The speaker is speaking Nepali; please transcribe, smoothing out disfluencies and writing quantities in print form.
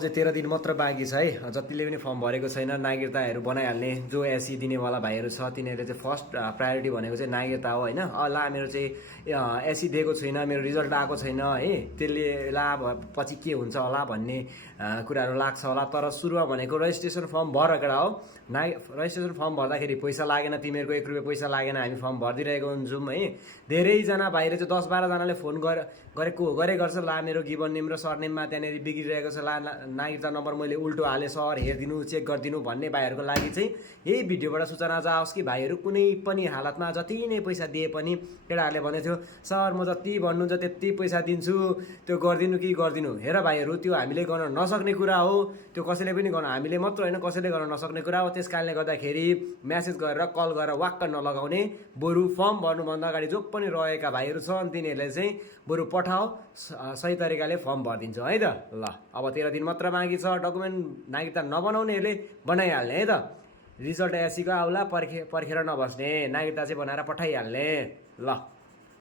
चाहिँ 13 दिन मात्र बाँकी छ है। जतिले पनि फर्म भरेको छैन नागरिकताहरू बनाइहाल्ने जो एससी दिनेवाला भाइहरू छ तिनीहरूले चाहिँ फर्स्ट प्रायोरिटी भनेको चाहिँ नागरिकता हो होइन। ला मेरो चाहिँ एससी दिएको छैन, मेरो रिजल्ट आएको छैन है, त्यसले ला पछि के हुन्छ होला भन्ने कुराहरू लाग्छ होला। तर सुरुमा भनेको रजिस्ट्रेसन फर्म भर केटा हो। रजिस्ट्रेसन फर्म भर्दाखेरि पैसा लागेन, तिमीहरूको 1 रुपियाँ पैसा लागेन, हामी फर्म भरिदिरहेको हुन्छौँ है। धेरैजना भाइले चाहिँ 10-12 जनाले फोन गरे गर्छ, ला मेरो गिभन नेम र सरनेममा त्यहाँनिर बिग्रिरहेको छ, ला नागरिकता नम्बर मैले उल्टो हालेँ सर हेरिदिनु चेक गरिदिनु भन्ने भाइहरूको लागि चाहिँ यही भिडियोबाट सूचना जाओस् कि भाइहरू कुनै पनि हालतमा जति नै पैसा दिए पनि केटाहरूले भनेको थियो सर म जति भन्नुहुन्छ त्यति पैसा दिन्छु, त्यो गरिदिनु कि गरिदिनु। हेर भाइहरू त्यो हामीले गर्न नसक्ने कुरा हो, त्यो कसैले पनि गर्न, हामीले मात्र होइन कसैले गर्न नसक्ने कुरा हो। त्यस कारणले गर्दाखेरि म्यासेज गरेर कल गरेर वाक्क नलगाउने, बरु फर्म भर्नुभन्दा अगाडि जो पनि रहेका भाइहरू छन् तिनीहरूले चाहिँ बरु पठाओ, सही तरिकाले फर्म भरिदिन्छ है त। ल अब 13 दिन मात्र बाँकी छ। डकुमेन्ट नागरिकता नबनाउनेहरूले बनाइहाल्ने है त। रिजल्ट एसीको आउला पर्खेर नबस्ने, नागरिकता चाहिँ बनाएर पठाइहाल्ने। ल